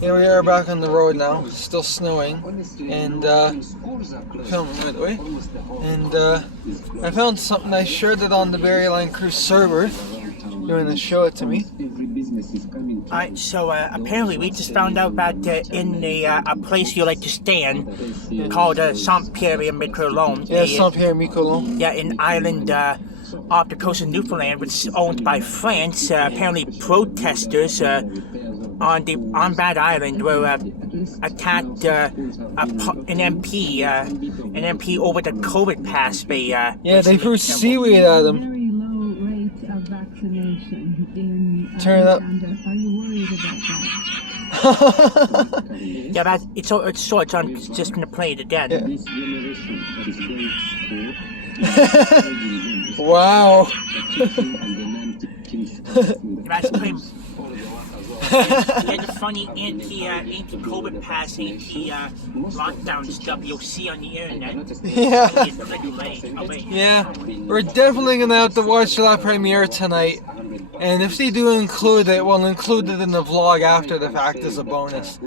Here we are back on the road now, still snowing, and filming right away. And I found something. I shared it on the Barrie Line Crew server. You want to show it to me? Alright, so apparently we just found out that in a place you like to stay in called Saint Pierre and Miquelon. Yeah, Saint Pierre and Miquelon. Yeah, an island off the coast of Newfoundland, which is owned by France. Apparently protesters on that island were attacked an MP over the COVID pass. They threw seaweed at him. Very low rate of vaccination in Turn it up. Canada. Are you worried about that? Yeah, it's I'm just gonna play it again. Yeah. Wow. That's playing. The funny anti-COVID pass, anti-lockdown stuff you'll see on the internet. Yeah. Yeah. We're definitely gonna have to watch that premiere tonight. And if they do include it, we'll include it in the vlog after the fact as a bonus.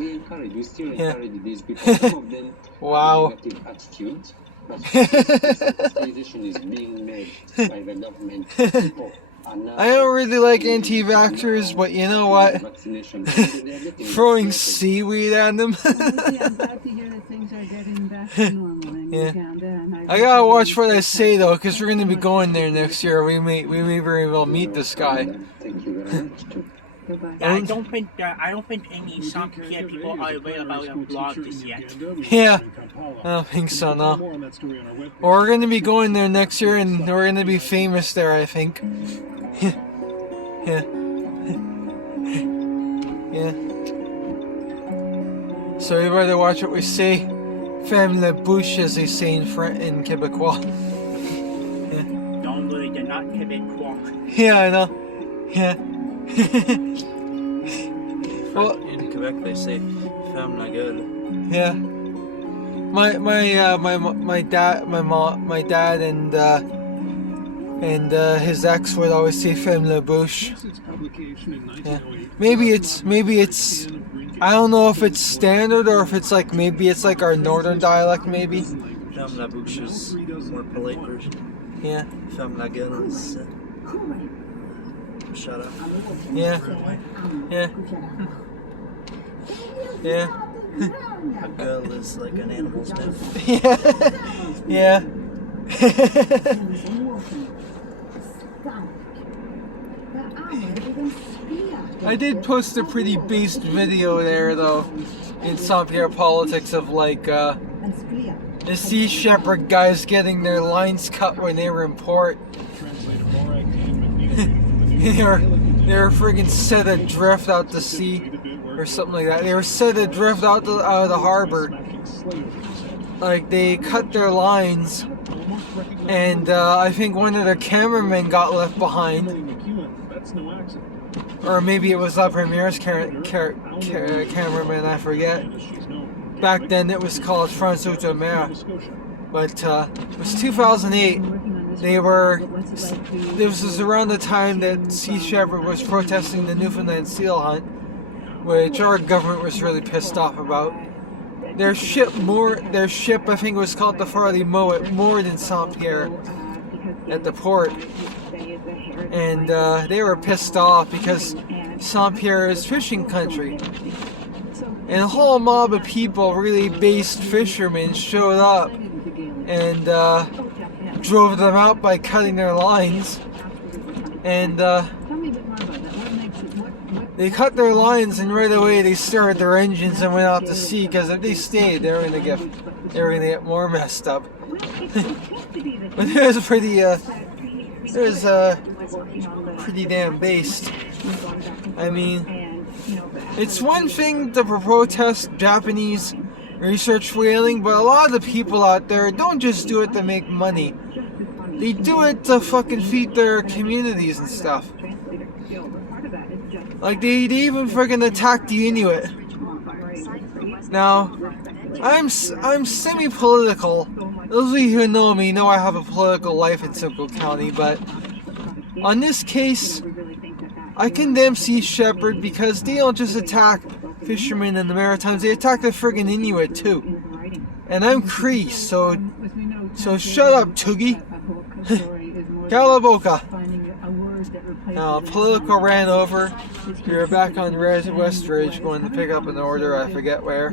Yeah. Wow. I don't really like anti-vaxxers, but you know what? Throwing seaweed at them. Yeah. I gotta watch what I say though, because we're gonna be going there next year. We may very well meet this guy. Yeah, I don't think any Saint Pierre people are aware about our blog just yet. Yeah, I don't think so, no. Well, we're gonna be going there next year, and we're gonna be famous there, I think. Yeah. Yeah. So we better watch what we say. Ferme la bouche, as they say in Quebecois. Yeah. Don't worry, they're not Quebecois. Yeah, I know. Yeah. Well, in Quebec they say "ferme la gueule." Yeah. My dad and his ex would always say "ferme la bouche." Yeah. Maybe it's I don't know if it's standard or if it's like maybe it's like our northern dialect maybe. Ferme la bouche is more polite version. Yeah. Ferme la gueule is shut up. Yeah. Yeah. Yeah. A gueule is like an animal's name. Yeah. Yeah. I did post a pretty based video there though in Saint Pierre politics of like the Sea Shepherd guys getting their lines cut when they were in port. they were friggin' set adrift out to sea or something like that. They were set adrift out of the harbor. Like they cut their lines, and I think one of their cameramen got left behind. Or maybe it was La Premier's cameraman, I forget. Back then it was called France Haute Mer. But it was 2008. This was around the time that Sea Shepherd was protesting the Newfoundland seal hunt, which our government was really pissed off about. Their ship, I think it was called the Farley Mowat, moored in Saint Pierre at the port. And they were pissed off because Saint Pierre is fishing country. And a whole mob of people, really based fishermen, showed up and drove them out by cutting their lines. And they cut their lines, and right away they started their engines and went out to sea, because if they stayed, they were gonna get more messed up. But it was pretty damn based. I mean, it's one thing to protest Japanese research whaling, but a lot of the people out there don't just do it to make money. They do it to fucking feed their communities and stuff. Like they even friggin' attacked the Inuit. Now, I'm semi-political. Those of you who know me know I have a political life in Simcoe County, but on this case, I condemn Sea Shepherd because they don't just attack fishermen in the Maritimes. They attacked the friggin' Inuit too. And I'm Cree, so shut up, Toogie. Calaboca. Political ran over. We were back on West Ridge going to pick up an order, I forget where.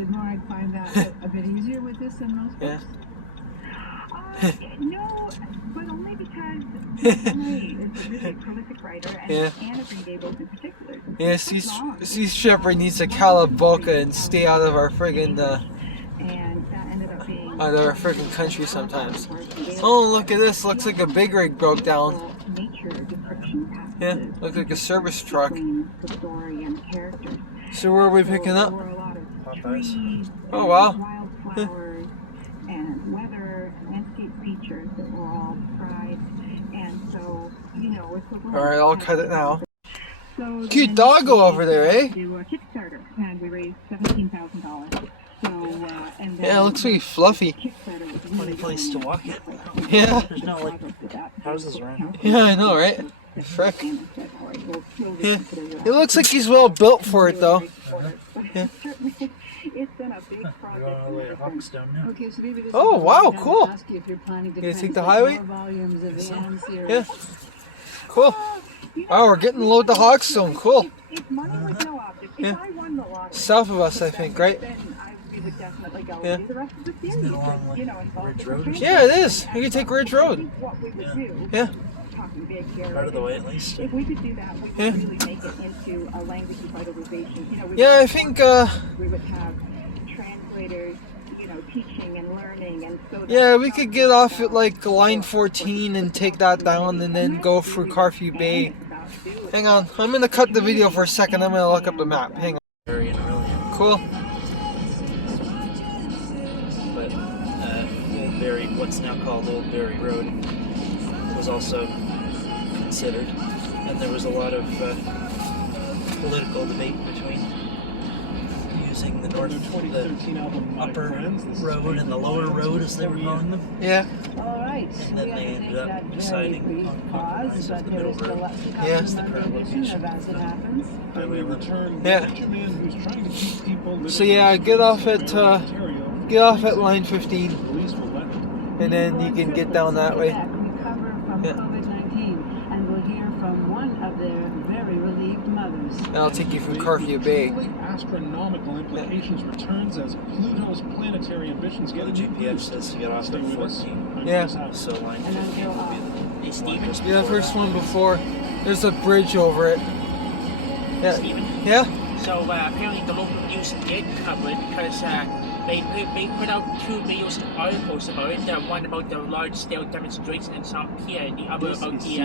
Yeah. No, but only because Ray is a really prolific writer and Yeah. Anna Green in particular. Yeah, Sea Shepherd needs to Calaboca and stay out of our friggin' And that ended up being out of our friggin' country sometimes. Oh, look at this. Looks like a big rig broke down. nature description passages. Yeah, looks like a service truck. between the story and the characters. So where are we picking There up? were a lot of Popeyes. trees, Oh, wow. wildflowers, and weather, and landscape features that were all described. And so, it's a Alright, I'll cut it now. So Cute then doggo over there, eh? do a Kickstarter, and we raised $17,000. So, and then Yeah, it looks really fluffy. Kickstarter was Funny really place to walk it. Yeah. There's no like houses around. Yeah, I know, right? Frick. Yeah. It looks like he's well built for it, though. Yeah. It's been a big We're project. going all the way to Hawkstone now. Okay, so maybe this Oh, is wow, what I'm cool. gonna ask you if you're planning to You gonna take the translate highway? more volumes of the Anne series. Yeah. Cool. Oh, we're getting low to Hawkstone. Cool. If money was no object, Yeah. if I won the lottery, South of us, I think, right? then we would definitely go Yeah. and do the rest of the series. Isn't it along because, like involve Ridge different Road or things. Yeah, it is. You can take Ridge I Road. think what we would Yeah. do, Yeah. talking big here, Part of the way at least. if we could do that, we would Yeah. really make it into a language revitalization. We Yeah, would I think, we would have translators, teaching and learning, and so that yeah, we could get off at like line 14 and take that down and then go through Carthew Bay. Hang on, I'm gonna cut the video for a second. I'm gonna look up the map. Hang on. Barrie and Orillia. Cool. But Old Barrie, what's now called Old Barrie Road, was also considered, and there was a lot of political debate between using the upper road and the lower road, as they were calling them. Yeah. All right. And then they ended up deciding on compromise of the middle road. Yeah. As the current location. As it happens. Highway 11. Yeah. So yeah, get off at line 15, and then you can get down that way. Recover from Yeah. COVID-19, and we'll hear from one of their very relieved mothers. And I'll take you through Carthew Bay. Astronomical implications returns as Pluto's planetary ambitions Well, get the GPS says to get off at 14. Yeah. So line 15 will be Hey, Steven. Yeah, the first one before. There's a bridge over it. Yeah. Steven. Yeah. So apparently the local news did cover it because they put out two videos and articles about it. One about the large-scale demonstration in Saint Pierre, and the other about the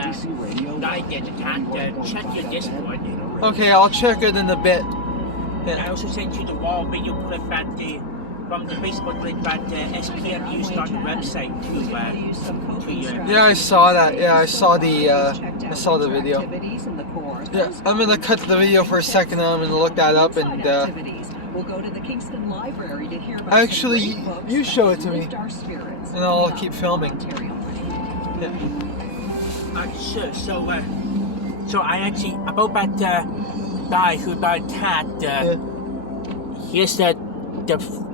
Night attack. Check your Discord. Okay, I'll check it in a bit. I Yeah. also sent you the wall video clip from the Facebook link at SPMnews.com website to your. Yeah, I saw that. Yeah, I saw the video. Yeah, I'm gonna cut the video for a second. I'm gonna look that up and. We'll go to the Kingston Library to hear about Actually, some great books you show it to that me, lift our spirits. and I'll keep filming. Ontario. Yeah. Sure. So I actually about that guy who got attacked. Yeah. Here's the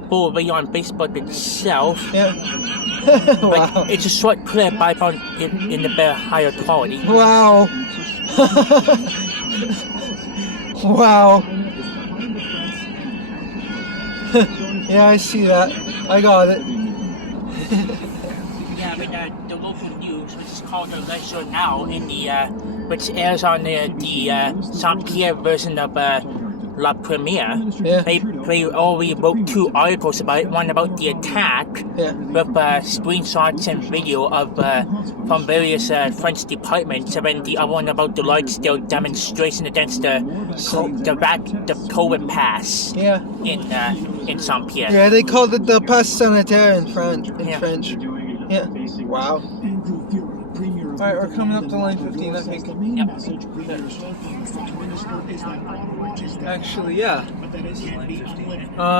full video on Facebook itself. Yeah. Like, Wow. it's a short clip. I found it in the better higher quality. Wow. Wow. Yeah, I see that. I got it. Yeah, the local news, which is called the Leisure Now, in the which airs on the Saint Pierre version of La Premiere. Yeah. They already wrote two articles about it. One about the attack, Yeah. with screenshots and video of from various French departments, and then the other one about the large-scale demonstration against the COVID pass Yeah. in Saint Pierre. Yeah, they called it the passe sanitaire in French. Yeah. Yeah. Wow. Alright, we're coming up to line 15, I think. Actually, yeah.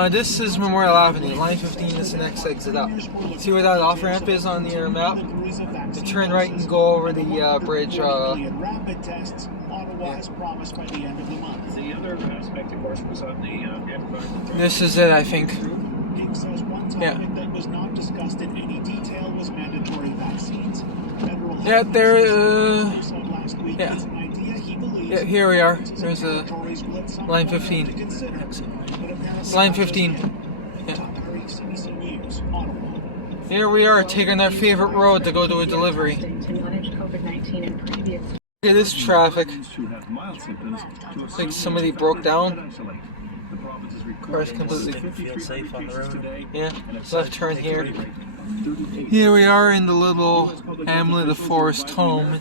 This is Memorial Avenue. Line 15 is the next exit up. See where that off-ramp is on your map? You turn right and go over the bridge. as promised by the end of the month. The other aspect, of course, was on the This is it, I think. King says one topic that was not discussed in any detail was mandatory vaccines. Federal Yeah, there. said last week Yeah. it's an idea he believes Yeah, here we are. There's a territories will at some line point have 15. to consider. But apparently line not just 15. yet. Yeah. Tom Barrie, CBC News, Ottawa. Here we are, taking our favorite road to go to a delivery. To manage COVID-19 in previous Look at this traffic. Who have mild symptoms to It's like somebody broke down. The province is Car's recording completely. Didn't feel safe on the road. today. Yeah, And it's left turn here. 38. Here we are in the little hamlet of Forest Home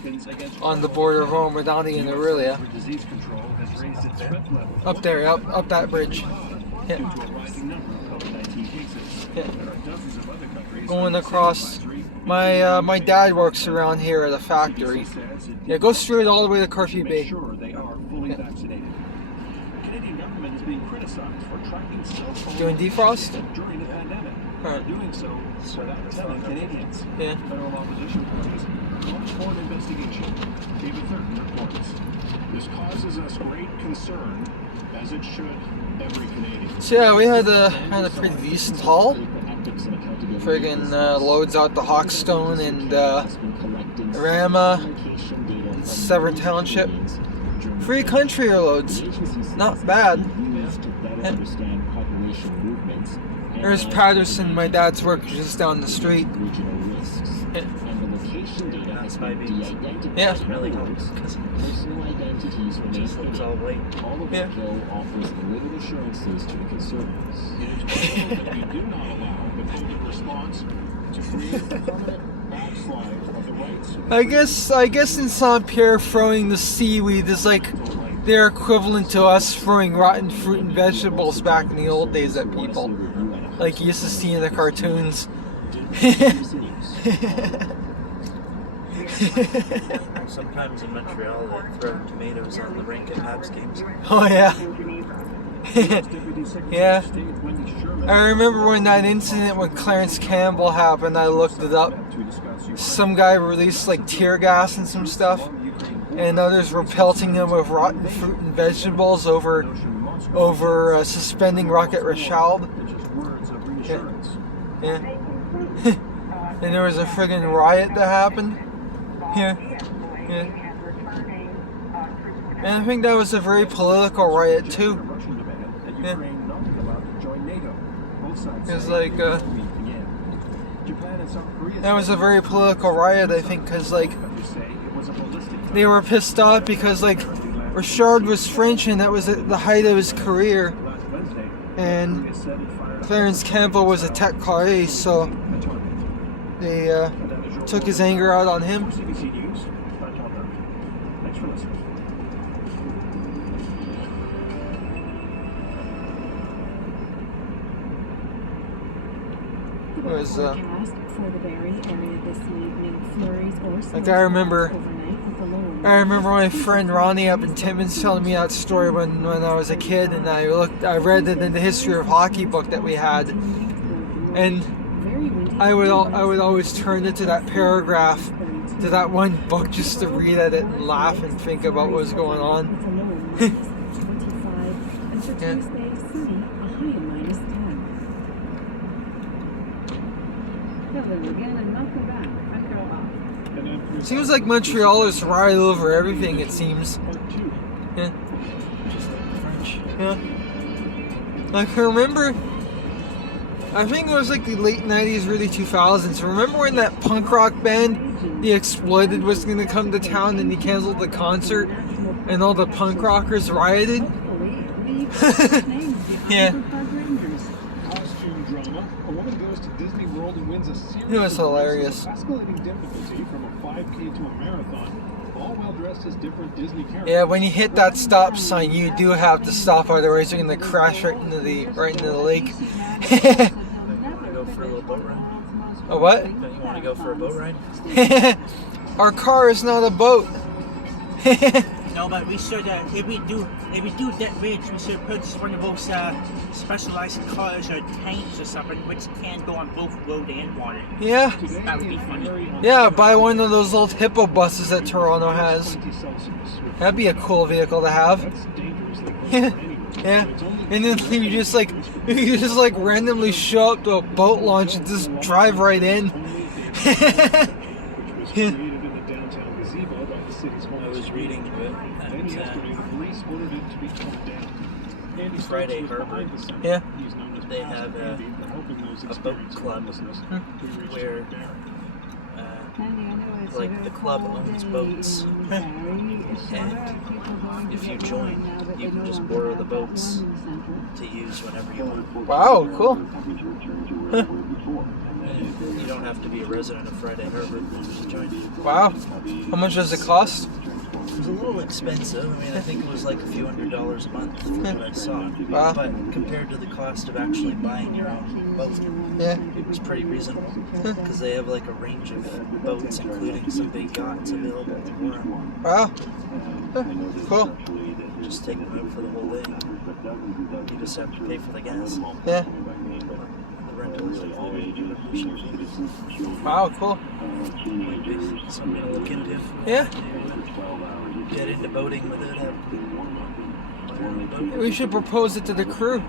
on the border of Oro-Medonte and Orillia. Disease control has raised its threat level Up there, up that bridge. Yeah. to a rising number of COVID-19 cases. Yeah. There are dozens of other countries Going across. My dad works around here at a factory. Yeah, go straight all the way to Curfew Make Bay. sure they are fully Yeah. vaccinated. The Canadian government is being criticized for tracking cell phone Doing defrost? during the pandemic. Alright. Doing so without telling Canadians. Yeah. Federal opposition parties launched for an investigation. David Thurton reports. This causes us great concern, as it should every Canadian. So yeah, we had a pretty decent haul. Friggin' loads out to Hawkstone and Rama, Severn Township. Free country loads. Not bad. Yeah. There's Patterson, my dad's work just down the street. Yeah. That's high beams. Yeah. Really helps because it just looks all white. Yeah. offers limited assurances to the conservatives. It is vital that we do not allow the COVID response to create a permanent backslide of the rights of I guess in Saint Pierre throwing the seaweed is like they're equivalent to us throwing rotten fruit and vegetables back in the old days at people. Like you used to see in the cartoons. Sometimes in Montreal they throw tomatoes on the rink at Habs games. Oh yeah. Yeah. I remember when that incident with Clarence Campbell happened, I looked it up. Some guy released like tear gas and some stuff, and others were pelting him with rotten fruit and vegetables over suspending Rocket Richard. Yeah. Yeah. And there was a friggin' riot that happened. Yeah. Yeah. And I think that was a very political riot too. Yeah. It's like, that was a very political riot, I think, because, like, they were pissed off because, like, Richard was French and that was at the height of his career. And Clarence Campbell was a tech carré, so they took his anger out on him. It was, forecast for the Barrie area this evening. Flurries or like I remember overnight with the low my friend Ronnie up in Timmins telling me that story when I was a kid, and I read it in the history of hockey book that we had, and I would always turn into that paragraph to that one book just to read at it and laugh and think about what was going on. Yeah. Seems like Montrealers ride over everything, it seems. Yeah. Yeah. Like, I remember, I think it was like the late 90s, early 2000s. Remember when that punk rock band, The Exploited, was going to come to town and he canceled the concert and all the punk rockers rioted? Yeah. Costume drama. A woman goes to Disney World and wins a series It was hilarious. of escalating difficulty from a 5K to a marathon, all well dressed as different Disney characters. Yeah, when you hit that stop sign, you do have to stop, otherwise you're going to crash right into the lake. Want to go for a little boat ride? A what? Don't you want to go for a boat ride? Our car is not a boat. No, but we should, if we do that bridge, we should purchase one of those specialized cars or tanks or something, which can go on both road and water. Yeah. That would be funny. Yeah, buy one of those old hippo buses that Toronto has. That'd be a cool vehicle to have. Yeah. And then you just like randomly show up to a boat launch and just drive right in. Yeah. I was reading that Friday Harbor. Yeah. They have a boat club where like the club owns boats, and if you join, you can just borrow the boats to use whenever you want. Wow, cool. Huh. You don't have to be a resident of Friday Harbor to join. Wow. How much does it cost? It was a little expensive. I mean, I think it was like a few $100s a month from what I saw. Wow. But compared to the cost of actually buying your own boat, Yeah. it was pretty reasonable. Because they have like a range of boats, including some big yachts available to rent. Wow. Huh. Cool. Just take them out for the whole day. You just have to pay for the gas. Yeah. The rental is like Wow, cool. something to look into. Yeah. Get into boating without having We should propose it to the crew.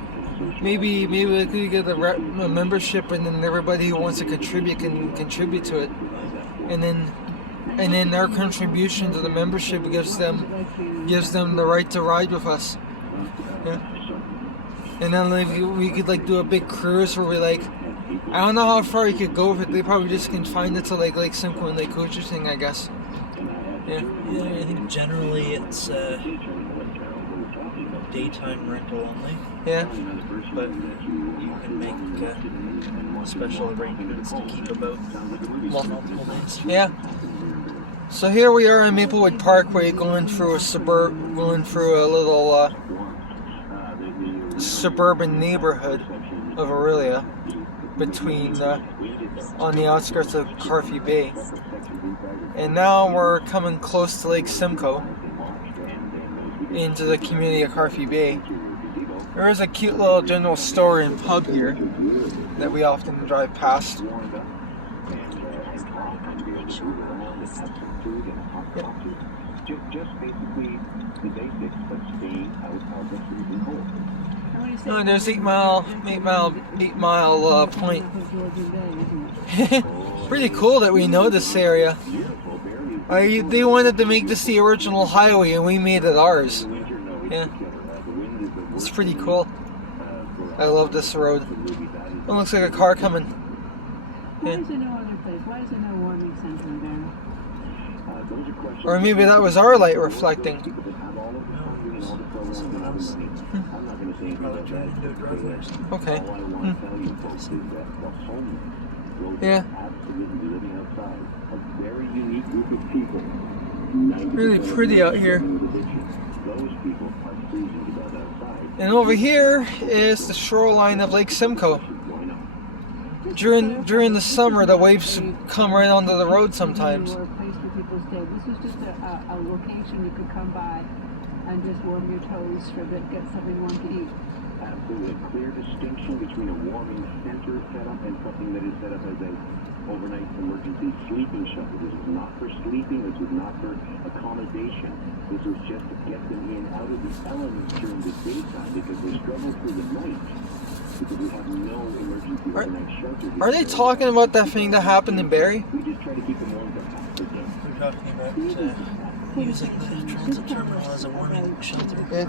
Maybe we could get a membership, and then everybody who wants to contribute can contribute to it. And then our contribution to the membership gives them the right to ride with us. Yeah. And then like, we could like do a big cruise where we like, I don't know how far you could go with it. They probably just confine it to like Simcoe and Lake Couchiching, I guess. Yeah. Yeah, I think generally it's daytime rental only. Yeah. But you can make special arrangements to keep a boat multiple days. Yeah. So here we are in Maplewood Parkway, going through a little suburban neighborhood of Orillia, between on the outskirts of Carthy Bay. And now we're coming close to Lake Simcoe, into the community of Carthy Bay. There is a cute little general store and pub here that we often drive past. Oh, there's 8 Mile Point. Pretty cool that we know this area. They wanted to make this the original highway, and we made it ours. Yeah, it's pretty cool. I love this road. It looks like a car coming. Why is there no other place? Why is there no warming center there? Or maybe that was our light reflecting. Okay. Yeah. Really pretty out here. And over here is the shoreline of Lake Simcoe. During the summer, the waves come right onto the road sometimes. This is just a location you could come by and just warm your toes for a bit, get something warm to eat. Absolutely a clear distinction between a warming center setup and something that is set up as an overnight emergency sleeping shelter. This is not for sleeping. This is not for accommodation. This is just to get them in out of the elements during the daytime, because they struggle through the night because we have no emergency overnight shelter. Are they talking about that thing that happened in Barrie? We just try to keep them warm. We're talking about using the transit terminal as a warming shelter. Yeah,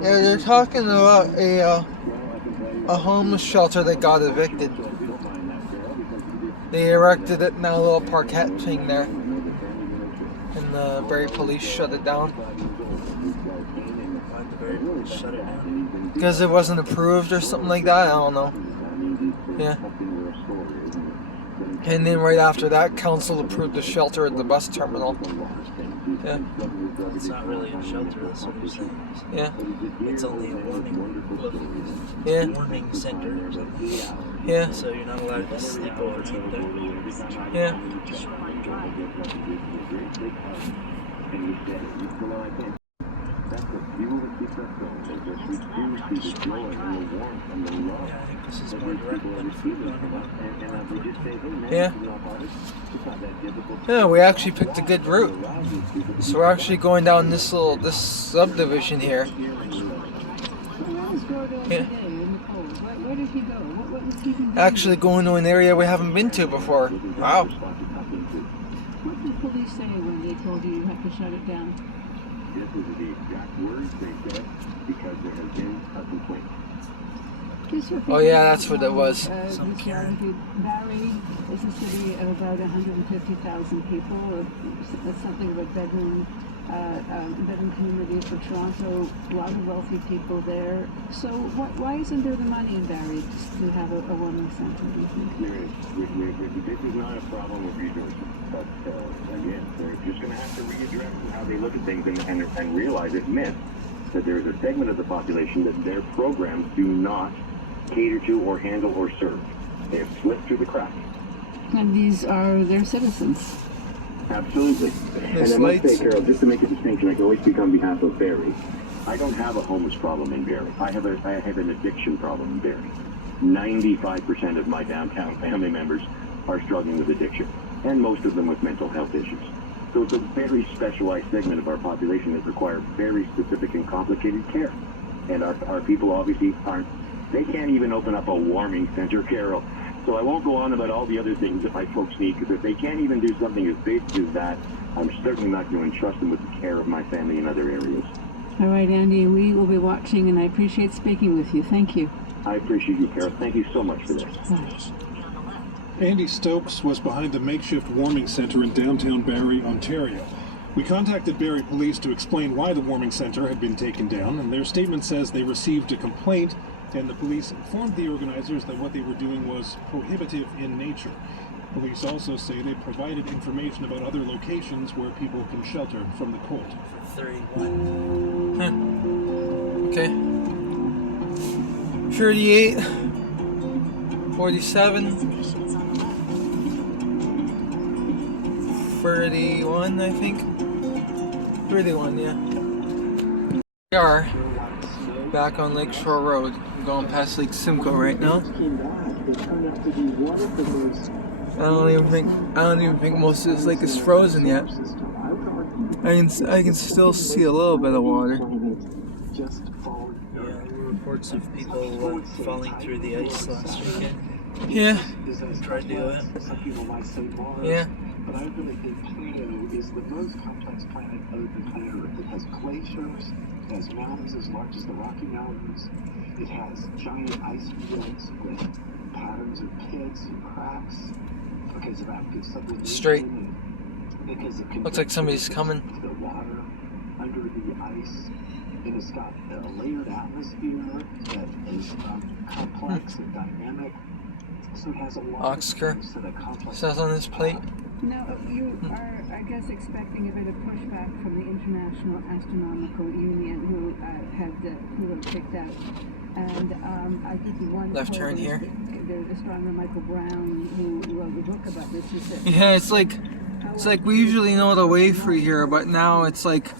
they're talking about a homeless shelter that got evicted. They erected it in a little parquet thing there, and the Barrie police shut it down. Why'd the Barrie police shut it down? Because it wasn't approved or something like that, I don't know. Yeah. And then right after that, council approved the shelter at the bus terminal. Yeah. It's not really a shelter, that's what you're saying. Yeah. It's only a warming center or something. Yeah. So you're not allowed to sleep overnight there. Yeah. And you said it. You said, well, I can't. That's the fuel that keeps us going. They just refuse to the joy and the warmth and the love Yeah, I think this is that more these direct people are than receiving from us. And we just say, hey, man, Yeah. this is not hard. It's not that difficult. Yeah, we actually picked a good route. So we're actually going down this subdivision here. Where was Gordo Yeah. today in the cold? Where did he go? What was he doing? Actually going to an area we haven't been to before. Wow. What did the police say when they told you you had to shut it down? This is the exact words they said because there has been a complaint. Oh yeah, that's what it was. Some Karen. Barrie is a city of about 150,000 people, something of a bedroom community for Toronto. A lot of wealthy people there. So why isn't there the money in Barrie to have a warming centre, do you think? There is. This is not a problem with resources. But again, they're just going to have to readdress how they look at things and realize, admit that there is a segment of the population that their programs do not cater to or handle or serve. They have slipped through the cracks. And these are their citizens. Absolutely. And I must say, Carol, just to make a distinction, I can always speak on behalf of Barrie. I don't have a homeless problem in Barrie. I have an addiction problem in Barrie. 95% of my downtown family members are struggling with addiction, and most of them with mental health issues. So it's a very specialized segment of our population that require very specific and complicated care. And our people obviously aren't. They can't even open up a warming center, Carol. So I won't go on about all the other things that my folks need, because if they can't even do something as basic as that, I'm certainly not going to entrust them with the care of my family in other areas. All right, Andy, we will be watching, and I appreciate speaking with you. Thank you. I appreciate you, Carol. Thank you so much for this. Bye. Andy Stokes was behind the makeshift warming center in downtown Barrie, Ontario. We contacted Barrie Police to explain why the warming center had been taken down, and their statement says they received a complaint, and the police informed the organizers that what they were doing was prohibitive in nature. Police also say they provided information about other locations where people can shelter from the cold. 31. Okay. 38. 47. 31, I think. 31, yeah. We are back on Lakeshore Road. I'm going past Lake Simcoe right now. I don't even think most of this lake is frozen yet. I can still see a little bit of water. Yeah, there were reports of people falling through the ice last weekend. Yeah. Tried to do it. Yeah. But I really think Pluto is the most complex planet other than planet Earth. It has glaciers, it has mountains as large as the Rocky Mountains, it has giant ice fields with patterns of pits and cracks because of active sublimation. Straight. Because it Looks like somebody's coming. the water under the ice, and it's got a layered atmosphere that is complex and dynamic. So it has a lot Oscar of things that are complex. says on his plate. Now, you are, I guess, expecting a bit of pushback from the International Astronomical Union, who had Pluto picked out. And I think the one Left turn here. The astronomer Michael Brown, who wrote a book about this, he said, Yeah, it's like we usually know the way through here, but now it's like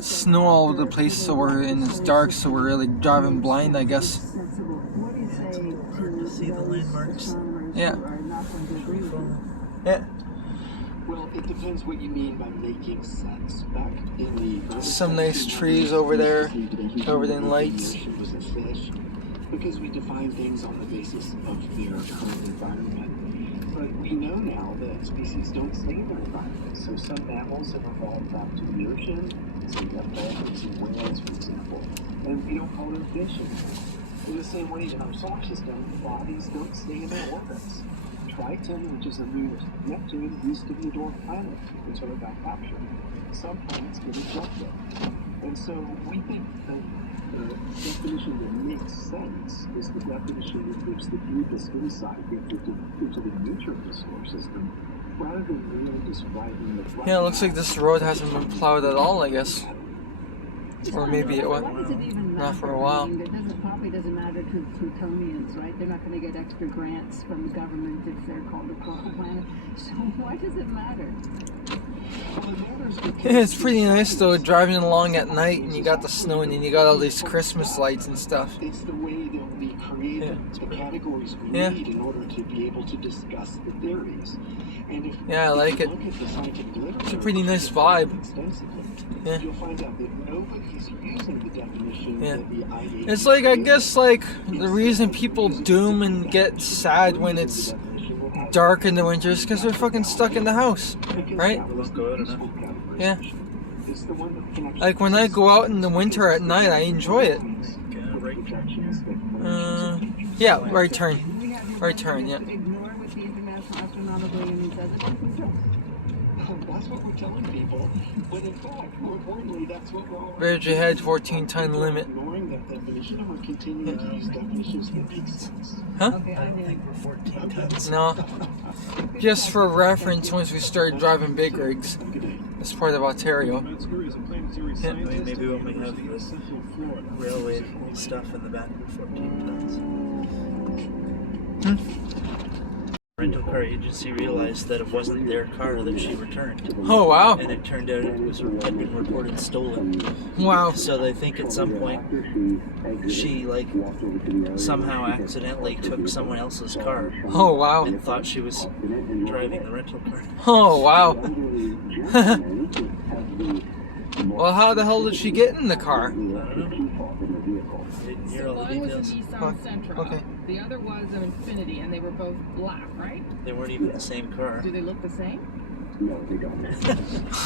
snow all over the place, so it's dark, so we're really driving blind, I guess. What do you say to See the landmarks? astronomers Yeah. who are not going to agree with you? Yeah. Well, it depends what you mean by making sense. Back in the early Some nice century, trees over there, covered in the lights. ocean was a fish, because we define things on the basis of their current environment. But we know now that species don't stay in their environment. So some mammals have evolved out to the ocean. So we have dolphins and whales, for example. And we don't call them fish anymore. In the same way, in our solar system, bodies don't stay in their orbits. Triton, which is a moon of Neptune, used to be a dwarf planet until it got captured. Some planets get ejected. And so we think that the definition that makes sense is the definition that gives the deepest insight into the nature of the solar system, rather than really describing the Yeah, it looks like this road hasn't been plowed at all, I guess. Or maybe it was. Why does it even Not matter? for a while. I mean, it probably doesn't matter to Plutonians, right? They're not going to get extra grants from the government if they're called a planet. So why does it matter? Yeah, it's pretty nice though, driving along at night and you got the snow and then you got all these Christmas lights and stuff. It's the way that we create the categories we Yeah. need in order to be able to discuss the theories. And if Yeah, I like it. look at the scientific literature, It's a pretty nice vibe. extensively, Yeah. you'll find out that nobody's using the definition Yeah. that the IAEA It's like, I guess, created. like, the reason people doom and get sad when it's dark in the winter is because they're fucking stuck in the house, right? Yeah. It's the one that can actually Like, when I go out in the winter at night, I enjoy it. Yeah, right turn. We have you Right turn, yeah. ignore what the International Astronomical Union says. It doesn't count. That's what we're telling people, but in fact, more importantly, that's what we're all Bridge ahead, 14-ton limit. ignoring that definition, and we're continuing to use definitions that make sense. Huh? Okay, I don't think we're 14 tons. No. Just for reference, once we started driving big rigs, it's part of Ontario. I mean, maybe when we have the railway stuff in the back of 14 tons. Rental car agency realized that it wasn't their car that she returned. Oh, wow. And it turned out it was had been reported stolen. Wow. So they think at some point she like somehow accidentally took someone else's car Oh, wow. and thought she was driving the rental car. Oh, wow. Well, how the hell did she get in the car? I don't know. Didn't hear all the One was a details. Nissan Sentra. Okay. The other was an Infinity, and they were both black, right? They weren't even the same car. Do they look the same? No, they don't.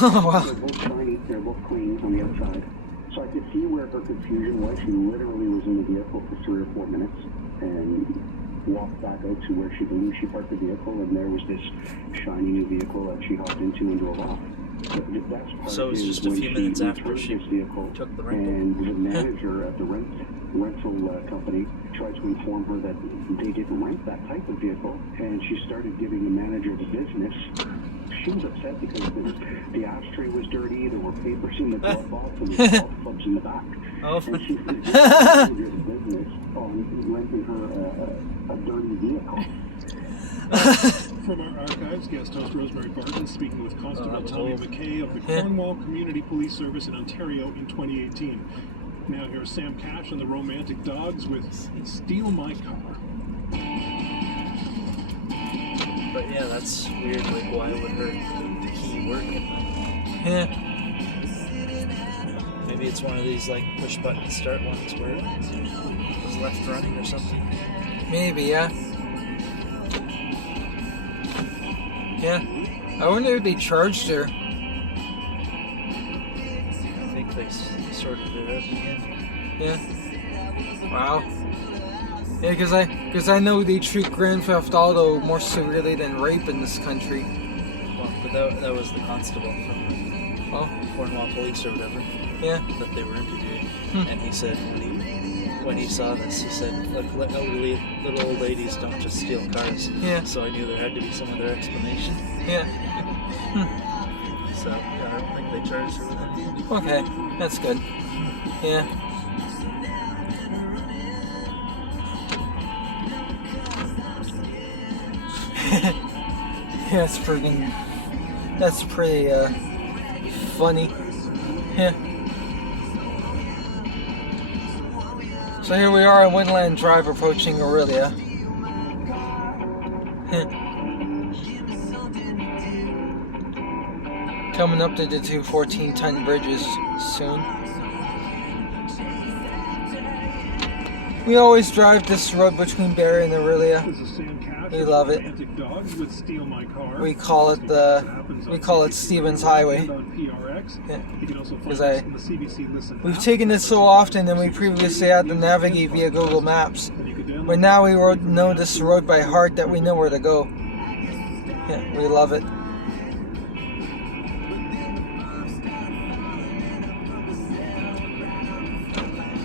Oh, wow. They're both shiny, they're both clean on the outside. So I could see where her confusion was. She literally was in the vehicle for 3 or 4 minutes and walked back out to where she believed she parked the vehicle, and there was this shiny new vehicle that she hopped into and drove off. So it was just a few minutes after she took the rental. And the manager at the rental company tried to inform her that they didn't rent that type of vehicle, and she started giving the manager the business. She was upset because the ashtray was dirty, there were papers in the glove box, and there were golf clubs in the back. Oh. And she was giving the business on renting her a dirty vehicle. From our archives, guest host Rosemary Barton speaking with Constable was Tommy old. McKay of the Cornwall Community Police Service in Ontario in 2018. Now here's Sam Cash and the Romantic Dogs with Steal My Car. But yeah, that's weird. Like, why would her key work? Yeah. Maybe it's one of these like push button start ones where it was left running or something. Maybe, yeah. Yeah. I wonder if they charged her. I think they sorted it out again. Yeah. Wow. Yeah, because I know they treat Grand Theft Auto more severely than rape in this country. Well, but that was the constable from Oh, Cornwall Police or whatever yeah. that they were interviewing, and he said when he saw this, he said, "Look, little old ladies don't just steal cars." Yeah. So I knew there had to be some other explanation. Yeah. So yeah, I don't think they charged her with anything. Okay, that's good. Yeah. Yeah, that's pretty funny. Yeah. So here we are on Windland Drive approaching Orillia. Coming up to the two 14-ton bridges soon. We always drive this road between Barrie and Orillia. We love it. We call it Stevens Highway. Yeah. Because we've taken it so often, and we previously had to navigate via Google Maps. But now we know this road by heart, that we know where to go. Yeah, we love it.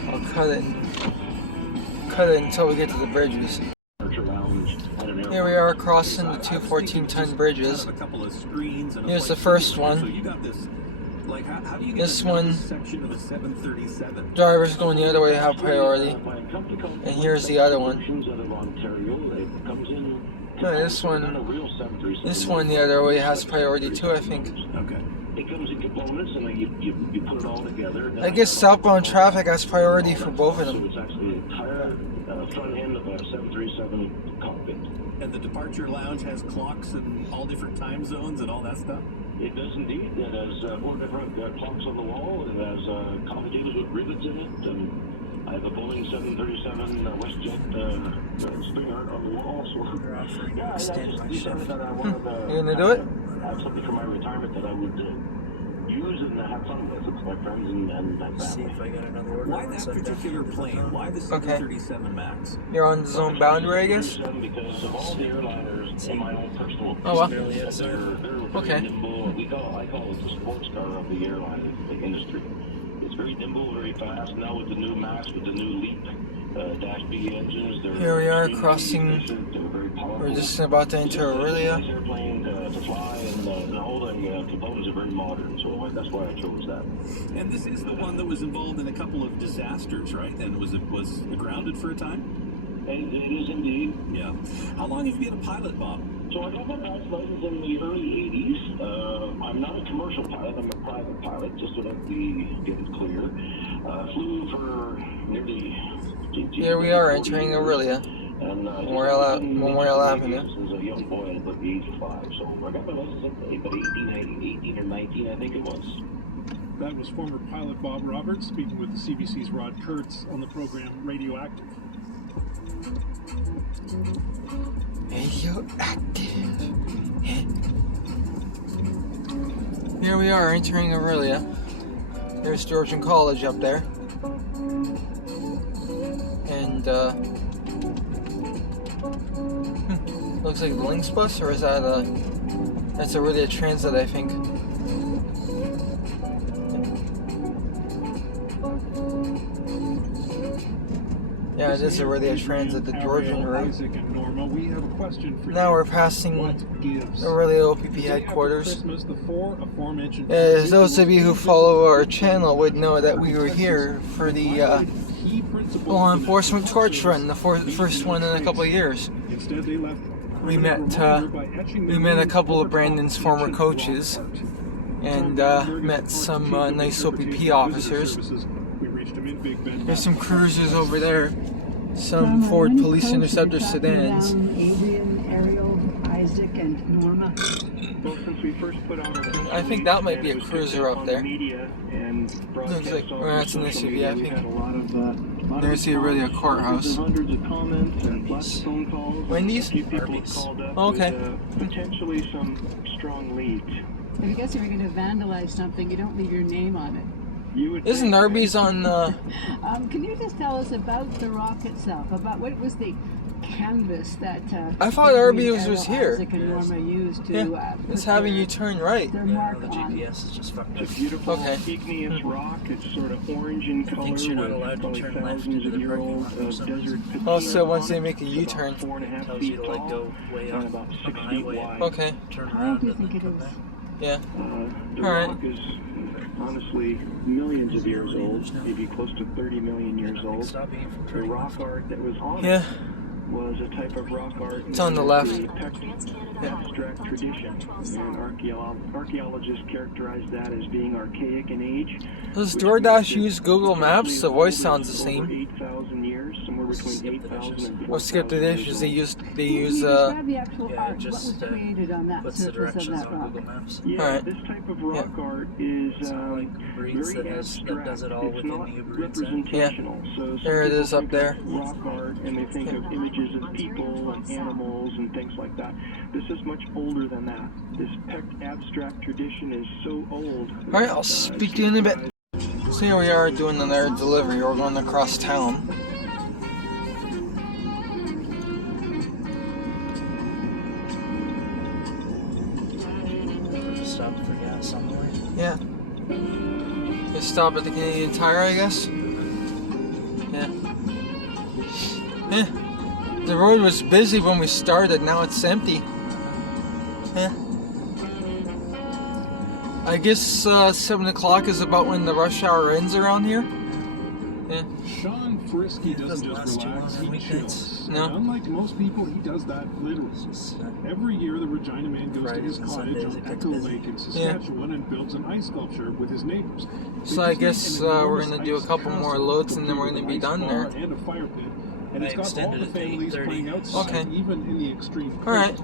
I'll cut it until we get to the bridges. Here we are crossing the two 14-ton bridges. Here's the first one. Like, how do you get This a one, section of a 737? drivers going the other way have priority. And here's the other one. No, this one the other way has priority too, I think. Okay. It comes in components, and you put it all together. I guess southbound traffic has priority for both of So them. it's actually the entire front end of a 737 cockpit. And the departure lounge has clocks in all different time zones and all that stuff? It does indeed. It has 4 different clocks on the wall. It has coffee tables with rivets in it. And I have a Boeing 737 WestJet spring art on the wall. So yeah, I just decided that I wanted to You gonna do it? have something for my retirement that I would use and have fun with my friends and my See family. if I got another order. Why that particular plane? Why the 737 MAX? You're on the zone boundary, I guess? Because of all the airliners in my own personal Oh, well. Barely outside. they're Okay. very nimble. I call it the sports car of the airline industry. It's very nimble, very fast. Now with the new MAX, with the new LEAP Dash B engines, they're Here we are extremely crossing. efficient, they're very powerful. We're just about to enter Orillia. This airplane to fly, and all the components are very modern, so that's why I chose that. And this is the one that was involved in a couple of disasters, right? And was grounded for a time? And it is indeed. Yeah. How long have you been a pilot, Bob? So I got my pilot's license in the early 80s. I'm not a commercial pilot, I'm a private pilot, just so that we get it clear. Flew for nearly... Here we are entering Orillia. And, Memorial Avenue. Since a young boy at about the age of 5. So I got my license at about 18 or 19, I think it was. That was former pilot Bob Roberts speaking with the CBC's Rod Kurtz on the program Radioactive. Radioactive. Here we are entering Orillia. There's Georgian College up there. And looks like the Lynx bus, or is that that's Orillia Transit, I think. Yeah, it is Orillia Transit, the Georgian route. Now we're passing Orillia OPP headquarters. As those of you who follow our channel would know that we were here for the law enforcement torch run, the first one in a couple of years. We met a couple of Brandon's former coaches and met some nice OPP officers. There's some cruisers over there, some Ford Police Interceptor sedans. Adrian, Ariel, Isaac, and Norma. I think that might be a cruiser up there. Looks like, well, that's an SUV, I think. There's the Orillia courthouse. Wendy's? Oh, okay. Potentially some strong leads. I guess if you're going to vandalize something, you don't leave your name on it. Isn't Arby's on Can you just tell us about the rock itself? About what was the canvas that I thought Arby's was here. Isaac and Norma used to Yeah, it's having you turn right. their Yeah, mark the on. GPS is just fucked up. It's a beautiful Okay. igneous rock. It's sort of orange in color. Thinks you're not with allowed to probably turn left thousands into of the year parking old lot for some desert reason. patina Also, once they on make a it. U-turn. It's about 4.5 Tells you feet to like tall go way and off about on 6 the feet highway. wide. Okay. Turn How around do you and then think it come is? back. Yeah. The Alright. rock is honestly millions of years old, maybe close to 30 million years Nothing old. stopping you from The turning rock left. art that was on Yeah. it was a type of rock art. It's on the left. The abstract tradition. And archaeologists characterize that as being archaic in age. Does which DoorDash means use it's Google Maps? The voice sounds the over same. 8,000 years, somewhere between 8,000 and Oh, skip the 4,000 years dishes. old. They use Can you describe the actual yeah, art? What just, was created on that puts the surface of directions that on rock? Google Maps. Yeah, Alright. this type of rock art is It's not like breeds very that abstract. does it all It's within not the Uber Eats app. representational. So some There it people is up think there. of rock art and they think of images of people and animals and things like that. This is much older than that. This abstract tradition is so old. Alright, I'll speak to you in a bit. So here we are doing another delivery. We're going across town. Stopped for gas on the way. Yeah. Just stop at the Canadian Tire, I guess. Yeah. Yeah. The road was busy when we started. Now it's empty. Yeah. I guess 7 o'clock is about when the rush hour ends around here. Yeah. Sean Frisky doesn't just relax, he chills. No. And unlike most people, he does that literally. Every year, the Regina Man goes to his cottage on Echo Lake in Saskatchewan and builds an ice sculpture with his neighbors. So I guess we're going to do a couple more loads and then we're going to be done there. And a fire pit. And I it's got all extended the it to families 8:30. playing outside, Okay. even in the extreme cold. Alright.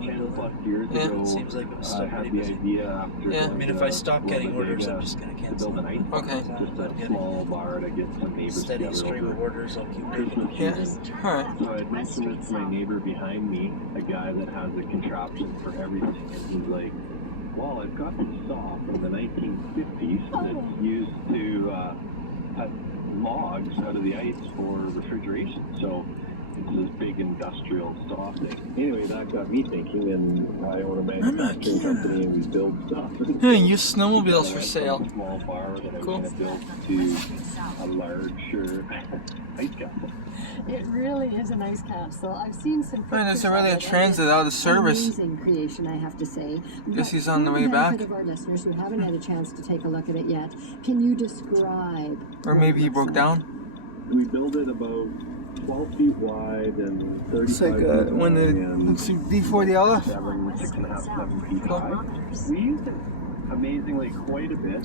10+ years Yeah. ago, Seems like it was still I had pretty the busy. idea after Yeah. I mean, if I stop getting orders, I'm just going to to cancel build an them. ice Okay. just a small bar to get some neighbors Steady together stream over of orders, I'll keep doing Christmas it. Yeah. season. Alright. So I had mentioned this to my neighbor behind me, a guy that has a contraption for everything, and he's like, well, I've got this saw from the 1950s that's used to cut logs out of the ice for refrigeration. So it's this big industrial saw thing. Anyway, that got me thinking, and I own a manufacturing company, and we build stuff. Yeah, use snowmobiles for sale. A small bar that I was Cool. going to build to a larger ice castle. It really is a nice capsule. I've seen some pictures. Man, there's already a of it, and transit out of it's service. Amazing creation, I have to say. Guess But he's on the for way back. benefit of our listeners who haven't had a chance to take a look at it yet, can you describe? Or maybe he broke down. We build it about 12 feet wide and 35 Looks like feet one long of and the D40LF. 6.5, 7 feet high. We use it amazingly quite a bit.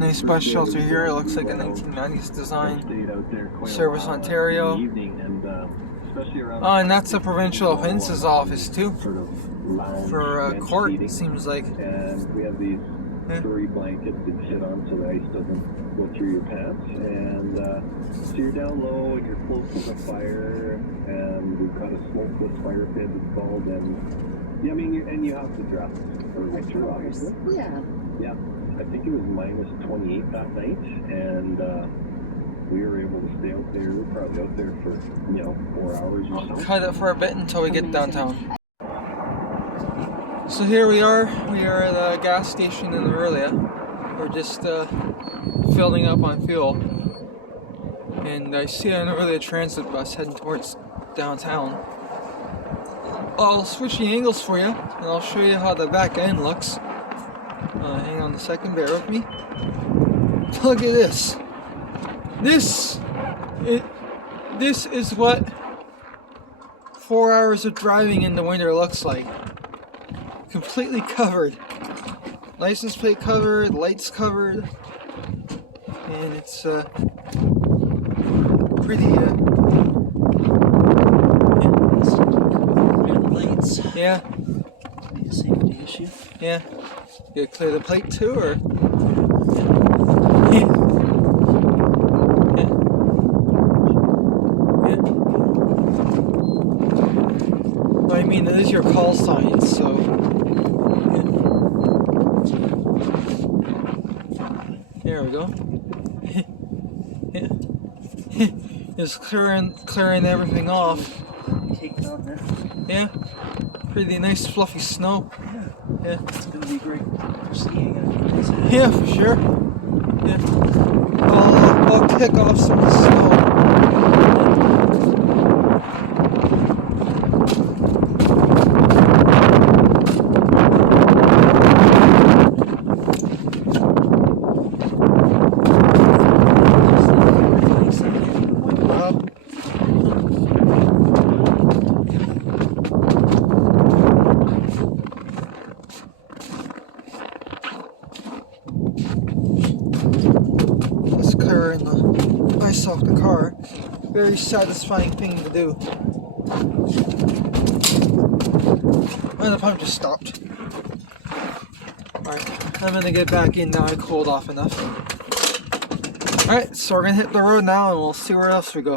Nice bus shelter here. It looks like a 1990s design. Stayed out there quite a Service while Ontario. in the evening, and especially around Oh, and that's the provincial offences office too. sort of lounge For bench court, seating. it seems like. And we have these Yeah. furry blankets that sit on so the ice doesn't go through your pants. And so you're down low and you're close to the fire, and we've got a smokeless fire pit installed. And yeah, I mean, you have to dress for winter, obviously. Yeah. Yeah, I think it was minus 28 that night, and we were able to stay out there. We were probably out there for 4 hours or so. Cut it for a bit until we get downtown. So here we are. We are at a gas station in Orillia. We're just filling up on fuel. And I see an Orillia transit bus heading towards downtown. I'll switch the angles for you, and I'll show you how the back end looks. Hang on a second, bear with me. Look at this. This is what 4 hours of driving in the winter looks like. Completely covered. License plate covered, lights covered, and it's pretty. Lights. Yeah. Be a safety issue. Yeah. You gotta clear the plate too, or? Yeah. Well, I mean, it is your call sign, so. There we go. Yeah. Just clearing everything off. Caked on there. Yeah. Pretty nice fluffy snow. Yeah. It's gonna be great for skiing. I think. Yeah, for sure. Yeah. I'll kick off some of the snow. Just clearing the ice off the car. Very satisfying thing to do. And the pump just stopped. Alright, I'm gonna get back in now. I cooled off enough. Alright, so we're gonna hit the road now and we'll see where else we go.